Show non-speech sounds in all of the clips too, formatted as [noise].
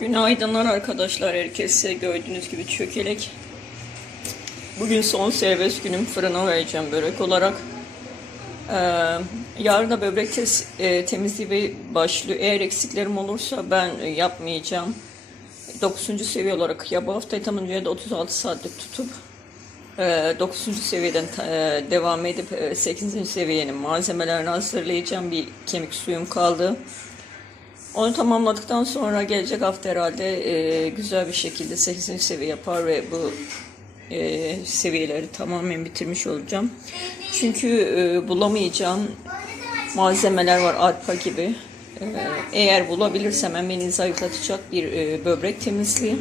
Günaydınlar arkadaşlar herkese gördüğünüz gibi çökelek. Bugün son serbest günüm fırına vereceğim börek olarak. Ee, yarın da böbrek tes- e, temizliği başlıyor. Eğer eksiklerim olursa ben e, yapmayacağım. 9. seviye olarak ya bu hafta tam önce ya da 36 saatlik tutup e, 9. seviyeden e, devam edip e, 8. seviyenin malzemelerini hazırlayacağım. Bir kemik suyum kaldı. Onu tamamladıktan sonra gelecek hafta herhalde e, güzel bir şekilde 8. seviye yapar ve bu e, seviyeleri tamamen bitirmiş olacağım. Çünkü e, bulamayacağım malzemeler var arpa gibi. E, eğer bulabilirsem hem beni zayıflatacak bir e, böbrek temizliği.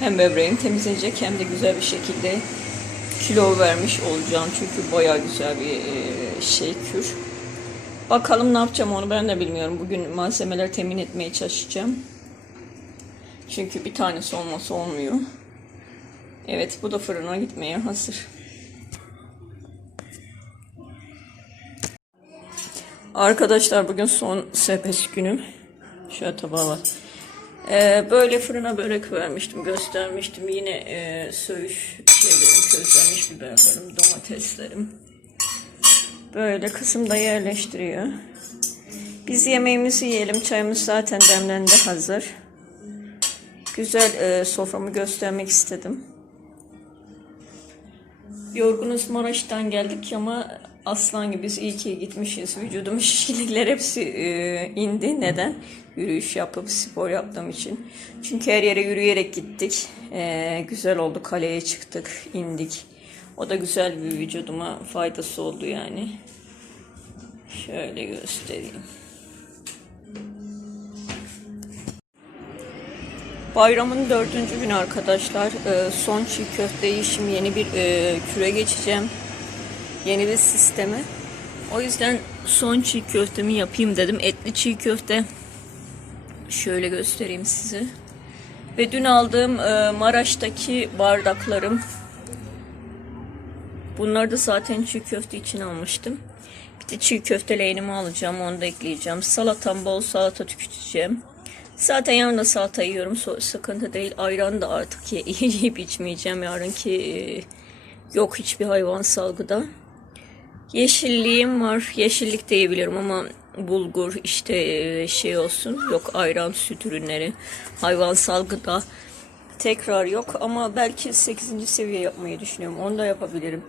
Hem böbreğim temizlenecek hem de güzel bir şekilde kilo vermiş olacağım. Çünkü bayağı güzel bir e, şey kür. Bakalım ne yapacağım onu ben de bilmiyorum. Bugün malzemeler temin etmeye çalışacağım. Çünkü bir tanesi olmasa olmuyor. Evet bu da fırına gitmeye hazır. Arkadaşlar bugün son serbest günüm. Şöyle tabağı var. Ee, böyle fırına börek vermiştim, göstermiştim. Yine e, söğüş şeylerim, közlenmiş biberlerim, domateslerim. Böyle kısımda yerleştiriyor. Biz yemeğimizi yiyelim. Çayımız zaten demlendi hazır. Güzel e, soframı göstermek istedim. Yorgunuz Maraş'tan geldik ama aslan gibi biz iyi ki gitmişiz. Vücudum [laughs] şişlikler hepsi e, indi. Neden? Yürüyüş yapıp spor yaptığım için. Çünkü her yere yürüyerek gittik. E, güzel oldu. Kaleye çıktık, indik. O da güzel bir vücuduma faydası oldu yani. Şöyle göstereyim. Bayramın dördüncü günü arkadaşlar. Ee, son çiğ köfteyi şimdi yeni bir e, küre geçeceğim. Yeni bir sisteme. O yüzden son çiğ köftemi yapayım dedim. Etli çiğ köfte. Şöyle göstereyim size. Ve dün aldığım e, Maraş'taki bardaklarım. Bunları da zaten çiğ köfte için almıştım. Bir de çiğ köfte leğenimi alacağım. Onu da ekleyeceğim. Salatam bol salata tüketeceğim. Zaten yarın da salata yiyorum. so- Sıkıntı değil. Ayran da artık [laughs] yiyip içmeyeceğim. Yarınki e, yok hiçbir hayvan salgıda. Yeşilliğim var. Yeşillik de ama bulgur işte e, şey olsun. Yok ayran süt ürünleri. Hayvan salgıda tekrar yok ama belki 8. seviye yapmayı düşünüyorum. Onu da yapabilirim.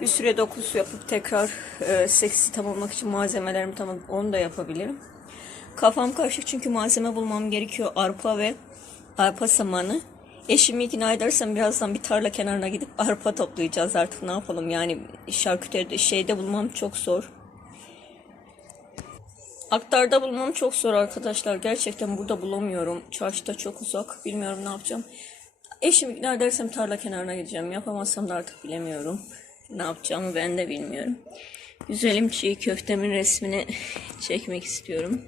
Bir süre 9 yapıp tekrar e, 8'i tamamlamak için malzemelerimi tamam onu da yapabilirim. Kafam karışık çünkü malzeme bulmam gerekiyor. Arpa ve arpa samanı. Eşimi ikna edersem birazdan bir tarla kenarına gidip arpa toplayacağız artık ne yapalım yani şarküteride şeyde bulmam çok zor. Aktarda bulmam çok zor arkadaşlar. Gerçekten burada bulamıyorum. Çarşıda çok uzak. Bilmiyorum ne yapacağım. Eşimi ikna edersem tarla kenarına gideceğim. Yapamazsam da artık bilemiyorum. Ne yapacağımı ben de bilmiyorum. Güzelim çiğ köftemin resmini çekmek istiyorum.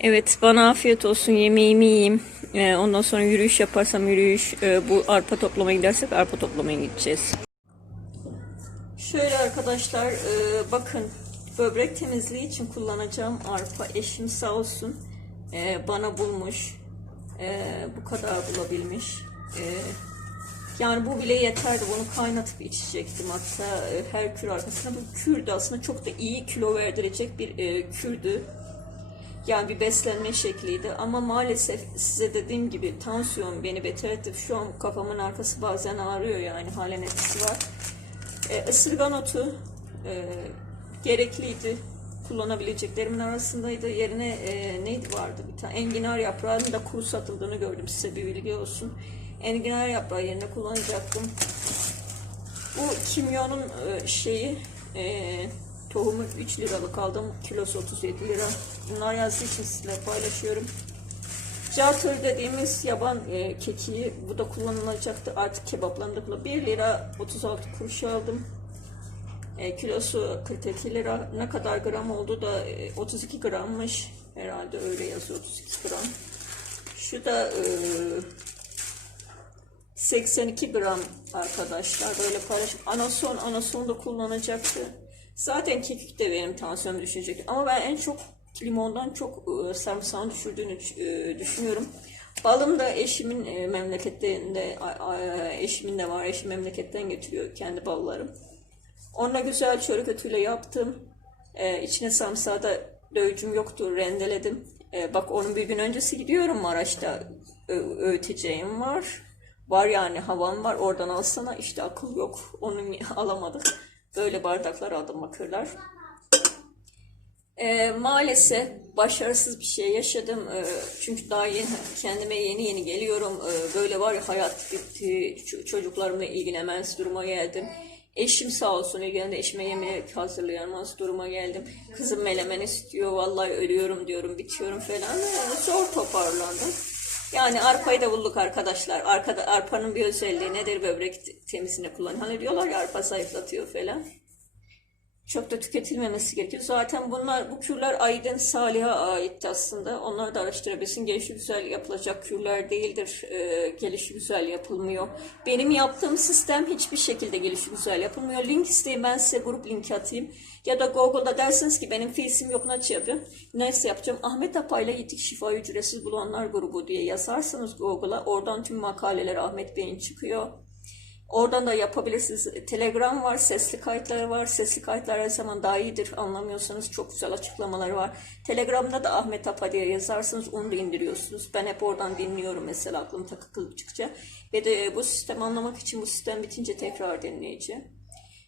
Evet bana afiyet olsun yemeğimi yiyeyim. Ee, ondan sonra yürüyüş yaparsam yürüyüş. Ee, bu arpa toplamaya gidersek arpa toplamaya gideceğiz. Şöyle arkadaşlar e, bakın böbrek temizliği için kullanacağım arpa eşim sağ olsun e, bana bulmuş. E, bu kadar bulabilmiş. E, yani bu bile yeterdi. Bunu kaynatıp içecektim. Hatta e, her kür arkasında bu kürdü aslında çok da iyi kilo verdirecek bir e, kürdü. Yani bir beslenme şekliydi ama maalesef size dediğim gibi tansiyon beni beter etti. Şu an kafamın arkası bazen ağrıyor yani halen etkisi var. E, ısırgan otu e, gerekliydi. Kullanabileceklerimin arasındaydı. Yerine e, neydi vardı bir tane enginar yaprağının da kuru satıldığını gördüm size bir bilgi olsun. Enginar yaprağı yerine kullanacaktım. Bu kimyonun e, şeyi e, tohumu 3 liralık aldım. Kilosu 37 lira. Bunlar yazdığı için sizinle paylaşıyorum. Cartır dediğimiz yaban e, kekiği bu da kullanılacaktı. Artık kebaplandıkla 1 lira 36 kuruş aldım. E, kilosu 42 lira. Ne kadar gram oldu da e, 32 grammış. Herhalde öyle yazıyor 32 gram. Şu da e, 82 gram arkadaşlar böyle paylaş. Anason anason da kullanacaktı. Zaten kekik de benim tansiyonumu düşecek. Ama ben en çok limondan çok e, sarımsağın düşürdüğünü e, düşünüyorum. Balım da eşimin e, eşimin de var. Eşim memleketten getiriyor kendi ballarım. Onunla güzel çörek ötüyle yaptım. Ee, içine sarımsağı da dövücüm yoktu, rendeledim. Ee, bak onun bir gün öncesi gidiyorum Maraş'ta öğüteceğim var. Var yani havan var oradan alsana işte akıl yok. Onu [laughs] alamadık. Böyle bardaklar aldım bakırlar. Ee, maalesef başarısız bir şey yaşadım. Ee, çünkü daha yeni, kendime yeni yeni geliyorum. Ee, böyle var ya hayat bitti. Çocuklarımla ilgilenemez duruma geldim. Eşim sağ olsun ilgilendi. Eşime yemek hazırlayamaz duruma geldim. Kızım melemen istiyor. Vallahi ölüyorum diyorum, bitiyorum falan. Ee, zor toparlandım. Yani arpayı da bulduk arkadaşlar. Arkada, arpanın bir özelliği nedir? Böbrek temizliğine kullan. Hani diyorlar ya arpa zayıflatıyor falan çok da tüketilmemesi gerekiyor. Zaten bunlar bu kürler Aydın Salih'e aitti aslında. Onları da araştırabilirsin. Gelişi güzel yapılacak kürler değildir. Ee, gelişi güzel yapılmıyor. Benim yaptığım sistem hiçbir şekilde gelişi güzel yapılmıyor. Link isteyin ben size grup linki atayım. Ya da Google'da dersiniz ki benim face'im yok nasıl yapayım? Neyse yapacağım. Ahmet Apay'la Yitik Şifa Ücretsiz Bulanlar grubu diye yazarsanız Google'a oradan tüm makaleler Ahmet Bey'in çıkıyor. Oradan da yapabilirsiniz. Telegram var, sesli kayıtları var. Sesli kayıtlar her zaman daha iyidir. Anlamıyorsanız çok güzel açıklamaları var. Telegram'da da Ahmet Apa diye yazarsınız onu da indiriyorsunuz. Ben hep oradan dinliyorum mesela aklım takıldıkça. Ve de bu sistemi anlamak için bu sistem bitince tekrar dinleyeceğim.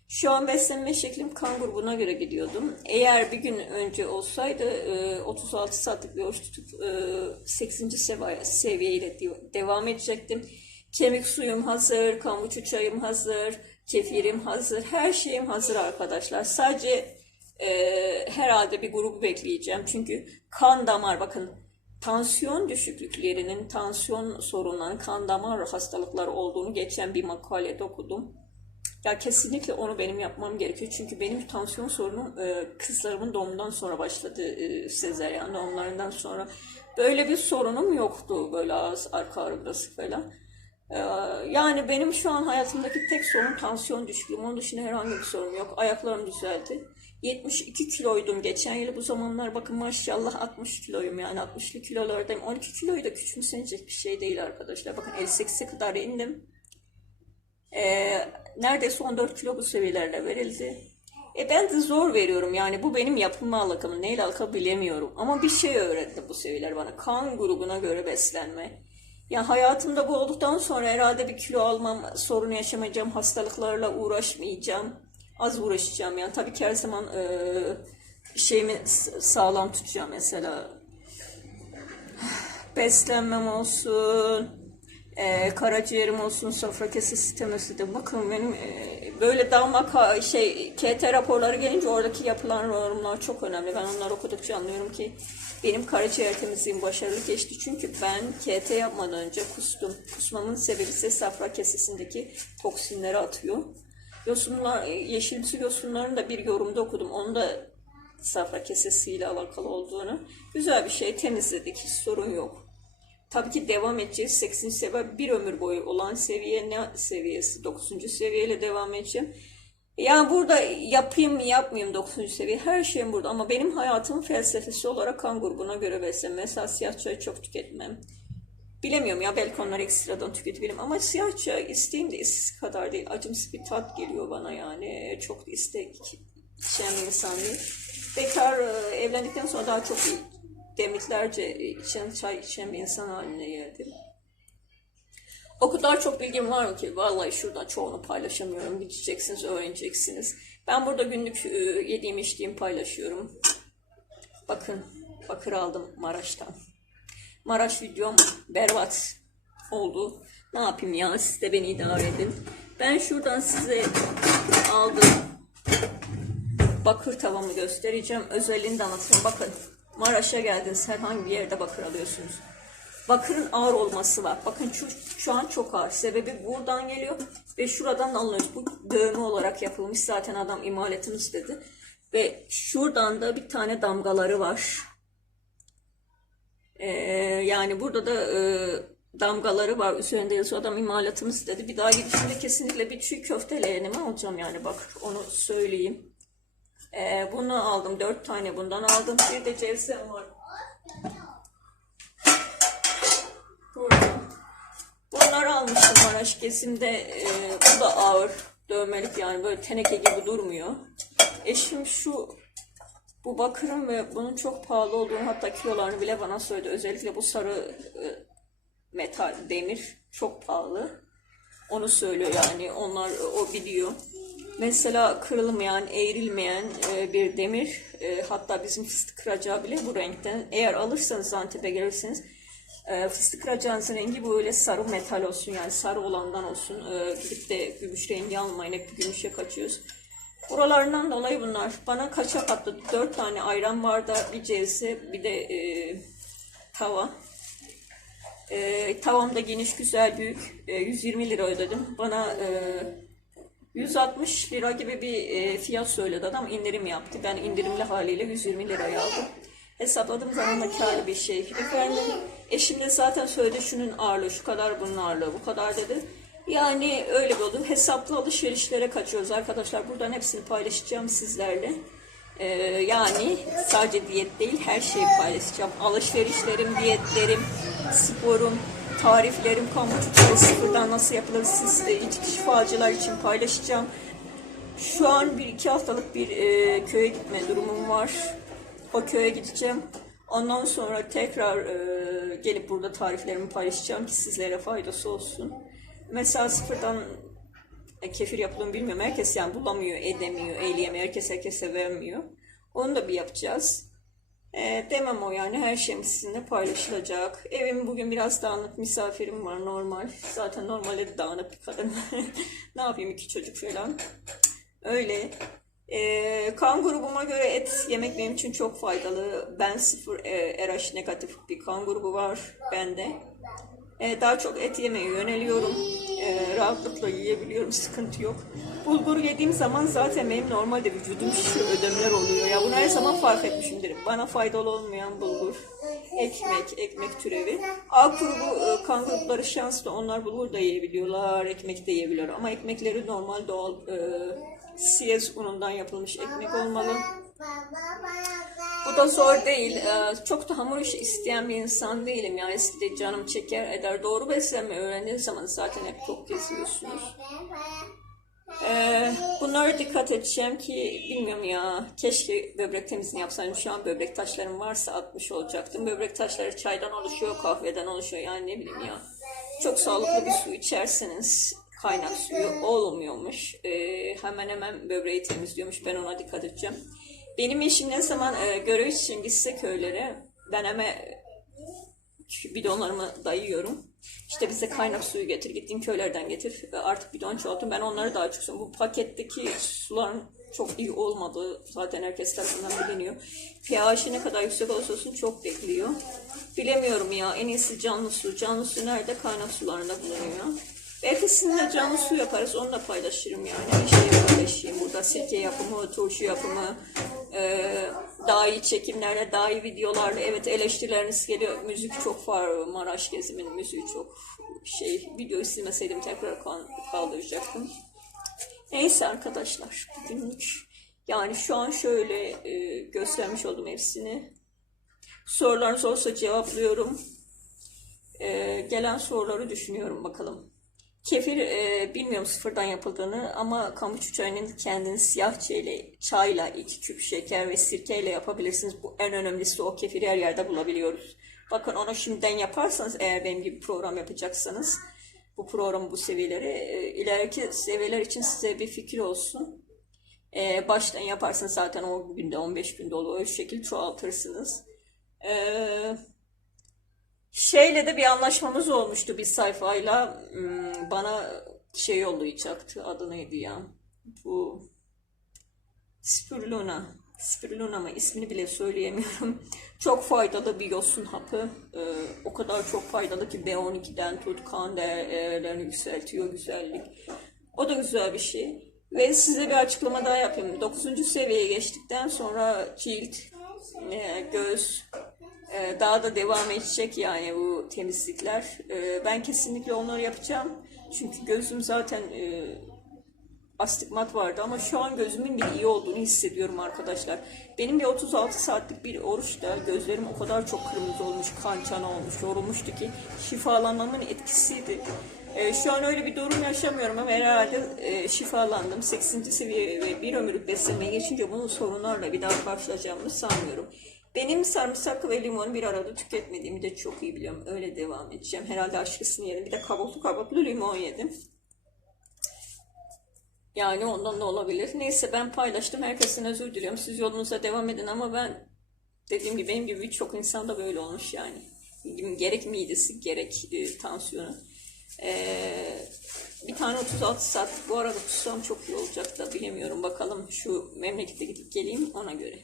Şu an beslenme şeklim kan grubuna göre gidiyordum. Eğer bir gün önce olsaydı e, 36 saatlik bir oruç tutup e, 8. seviye, seviyeyle de- devam edecektim. Kemik suyum hazır, kombuça çayım hazır, kefirim hazır, her şeyim hazır arkadaşlar. Sadece e, herhalde bir grubu bekleyeceğim. Çünkü kan damar bakın tansiyon düşüklüklerinin, tansiyon sorunlarının, kan damar hastalıkları olduğunu geçen bir makalede okudum. Ya kesinlikle onu benim yapmam gerekiyor. Çünkü benim tansiyon sorunum e, kızlarımın doğumundan sonra başladı. E, sezaryen doğumlarından sonra. Böyle bir sorunum yoktu. Böyle ağız, arka ağrısı falan. E, yani benim şu an hayatımdaki tek sorun tansiyon düşüklüğüm. Onun dışında herhangi bir sorun yok. Ayaklarım düzeldi. 72 kiloydum geçen yıl. Bu zamanlar bakın maşallah 60 kiloyum yani 60'lı kilolardayım. 12 kiloyu da küçümsenecek bir şey değil arkadaşlar. Bakın 58'e kadar indim. Ee, neredeyse 14 kilo bu seviyelerde verildi. E ben de zor veriyorum yani bu benim yapımla alakalı neyle alakalı bilemiyorum. Ama bir şey öğretti bu seviyeler bana. Kan grubuna göre beslenme. Ya hayatımda bu olduktan sonra herhalde bir kilo almam, sorun yaşamayacağım, hastalıklarla uğraşmayacağım. Az uğraşacağım yani. Tabii ki her zaman e, şeyimi sağlam tutacağım mesela beslenmem olsun, e, karaciğerim olsun, safra kesi sistemesi de bakın benim e, böyle damak şey KT raporları gelince oradaki yapılan yorumlar çok önemli. Ben onları okudukça anlıyorum ki benim karaciğer temizliğim başarılı geçti. Çünkü ben KT yapmadan önce kustum. Kusmamın sebebi ise safra kesesindeki toksinleri atıyor. Yosunlar, yeşilimsi yosunların da bir yorumda okudum. Onu da safra kesesiyle alakalı olduğunu. Güzel bir şey temizledik. Hiç sorun yok. Tabii ki devam edeceğiz. 8. seviye bir ömür boyu olan seviye ne seviyesi? 9. seviyeyle devam edeceğim. Yani burada yapayım mı yapmayayım 9. seviye her şeyim burada ama benim hayatımın felsefesi olarak kan grubuna göre beslenme. Mesela siyah çay çok tüketmem. Bilemiyorum ya belki onları ekstradan tüketebilirim ama siyah çay isteğim de eskisi kadar değil. Acımsı bir tat geliyor bana yani. Çok istek içen bir insan değil. Bekar e, evlendikten sonra daha çok demliklerce içen çay içen bir insan haline geldim. O kadar çok bilgim var ki vallahi şuradan çoğunu paylaşamıyorum. Gideceksiniz, öğreneceksiniz. Ben burada günlük e, yediğim içtiğim paylaşıyorum. Bakın, bakır aldım Maraş'tan. Maraş videom berbat oldu. Ne yapayım ya siz de beni idare edin. Ben şuradan size aldım bakır tavamı göstereceğim. Özelliğini de anlatacağım. Bakın Maraş'a geldiniz herhangi bir yerde bakır alıyorsunuz. Bakırın ağır olması var. Bakın şu, şu an çok ağır. Sebebi buradan geliyor ve şuradan alınıyor. Bu dövme olarak yapılmış. Zaten adam imalatını istedi. Ve şuradan da bir tane damgaları var. Ee, yani burada da e, damgaları var. Üzerinde yazıyor adam imalatını istedi. Bir daha gidişimde kesinlikle bir çiğ köfte leğenimi alacağım yani bak onu söyleyeyim. Ee, bunu aldım. Dört tane bundan aldım. Bir de cevsem var. Burada. Bunları almıştım Maraş kesimde. Ee, bu da ağır. Dövmelik yani böyle teneke gibi durmuyor. Eşim şu bu bakırın ve bunun çok pahalı olduğunu hatta kilolarını bile bana söyledi. Özellikle bu sarı e, metal demir çok pahalı. Onu söylüyor yani onlar o biliyor. Mesela kırılmayan, eğrilmeyen e, bir demir e, hatta bizim fıstık kıracağı bile bu renkten. Eğer alırsanız Antep'e gelirseniz e, fıstık kıracağınızın rengi böyle sarı metal olsun yani sarı olandan olsun. Gidip de gümüş rengi almayın hep gümüşe kaçıyoruz. Buralarından dolayı bunlar. Bana kaçak attı. Dört tane ayran vardı. Bir cevse bir de e, tava. E, tavam da geniş, güzel, büyük. E, 120 lira ödedim. Bana e, 160 lira gibi bir e, fiyat söyledi adam. indirim yaptı. Ben indirimli haliyle 120 liraya aldım. Hesapladığım zaman da karlı bir şey. Efendim eşim de zaten söyledi şunun ağırlığı, şu kadar bunun ağırlığı, bu kadar dedi. Yani öyle oldu. Hesaplı alışverişlere kaçıyoruz arkadaşlar. Buradan hepsini paylaşacağım sizlerle. Ee, yani sadece diyet değil her şeyi paylaşacağım. Alışverişlerim, diyetlerim, sporum, tariflerim, kamu sıfırdan nasıl yapılır siz e, iç şifacılar için paylaşacağım. Şu an bir iki haftalık bir e, köye gitme durumum var. O köye gideceğim. Ondan sonra tekrar e, gelip burada tariflerimi paylaşacağım ki sizlere faydası olsun. Mesela sıfırdan e, kefir yapıldığını bilmiyorum. Herkes yani bulamıyor, edemiyor, eyleyemiyor. Herkes herkese vermiyor. Onu da bir yapacağız. E, demem o yani her şeyim sizinle paylaşılacak. Evim bugün biraz dağınık misafirim var normal. Zaten normalde de dağınık bir kadın. [laughs] ne yapayım iki çocuk falan. Öyle. E, kan grubuma göre et yemek benim için çok faydalı. Ben sıfır e, RH negatif bir kan grubu var bende. E, daha çok et yemeye yöneliyorum. E, rahatlıkla yiyebiliyorum, sıkıntı yok. Bulgur yediğim zaman zaten benim normalde vücudum şişiyor, ödemler oluyor. Ya bunu her zaman fark etmişimdir. Bana faydalı olmayan bulgur, ekmek, ekmek türevi. A grubu e, kan grupları şanslı. Onlar bulgur da yiyebiliyorlar, ekmek de yiyebiliyorlar. Ama ekmekleri normal doğal e, siyez unundan yapılmış ekmek olmalı. Bu da zor değil. Ee, Çok da hamur işi isteyen bir insan değilim. Yani eskide canım çeker eder. Doğru beslenme öğrendiğiniz zaman zaten hep çok geziyorsunuz. Ee, bunlara dikkat edeceğim ki bilmiyorum ya keşke böbrek temizliğini yapsaydım. Şu an böbrek taşlarım varsa atmış olacaktım. Böbrek taşları çaydan oluşuyor, kahveden oluşuyor yani ne bileyim ya. Çok sağlıklı bir su içerseniz kaynak suyu olmuyormuş. Ee, hemen hemen böbreği temizliyormuş. Ben ona dikkat edeceğim. Benim eşim ne zaman e, görev için gitse köylere ben hemen bidonlarımı dayıyorum. İşte bize kaynak suyu getir, gittiğin köylerden getir. Artık bidon çoğalttım. Ben onları daha çok seviyorum. Bu paketteki suların çok iyi olmadığı zaten herkes tarafından biliniyor. pH'i ne kadar yüksek olursa olsun çok bekliyor. Bilemiyorum ya. En iyisi canlı su. Canlı su nerede? Kaynak sularında bulunuyor. Belki sizinle canlı su yaparız. Onu da paylaşırım yani. Bir şey paylaşayım. Burada sirke yapımı, turşu yapımı, e, daha iyi çekimlerle, daha iyi videolarla. Evet eleştirileriniz geliyor. Müzik çok var. Maraş gezimin müziği çok şey. Video silmeseydim tekrar kaldıracaktım. Neyse arkadaşlar. Bugünlük yani şu an şöyle e, göstermiş oldum hepsini. Sorularınız olsa cevaplıyorum. E, gelen soruları düşünüyorum bakalım. Kefir e, bilmiyorum sıfırdan yapıldığını ama kamuçu çayının kendini siyah çayla, çayla iki küp şeker ve sirkeyle yapabilirsiniz. Bu en önemlisi o kefiri her yerde bulabiliyoruz. Bakın onu şimdiden yaparsanız eğer benim gibi program yapacaksanız bu programı bu seviyeleri e, ileriki seviyeler için size bir fikir olsun. E, baştan yaparsınız zaten o günde 15 günde olur. O şekilde çoğaltırsınız. Eee Şeyle de bir anlaşmamız olmuştu bir sayfayla. Hmm, Bana şey yollayacaktı. Adı neydi ya? Bu Spirulina. Spirulina mı? İsmini bile söyleyemiyorum. [laughs] Çok faydalı bir yosun hapı. Ee, o kadar çok faydalı ki B12'den tut kan değerlerini yükseltiyor güzellik. O da güzel bir şey. Ve size bir açıklama daha yapayım. 9. seviyeye geçtikten sonra cilt, e, göz, daha da devam edecek yani bu temizlikler. Ee, ben kesinlikle onları yapacağım. Çünkü gözüm zaten e, astigmat vardı ama şu an gözümün bir iyi olduğunu hissediyorum arkadaşlar. Benim bir 36 saatlik bir oruçta gözlerim o kadar çok kırmızı olmuş, kan çana olmuş, yorulmuştu ki şifalanmamın etkisiydi. Ee, şu an öyle bir durum yaşamıyorum ama herhalde e, şifalandım. 8. seviye ve bir ömürlük beslenmeye geçince bunun sorunlarla bir daha karşılaşacağımı sanmıyorum. Benim sarımsak ve limonu bir arada tüketmediğimi de çok iyi biliyorum. Öyle devam edeceğim. Herhalde aşkısını yedim. Bir de kabuklu kabuklu limon yedim. Yani ondan da olabilir. Neyse ben paylaştım. Herkesten özür diliyorum. Siz yolunuza devam edin ama ben dediğim gibi benim gibi birçok insan da böyle olmuş yani. Gerek midesi gerek e, tansiyonu. Ee, bir tane 36 saat bu arada tutsam çok iyi olacak da bilemiyorum. Bakalım şu memlekete gidip geleyim ona göre.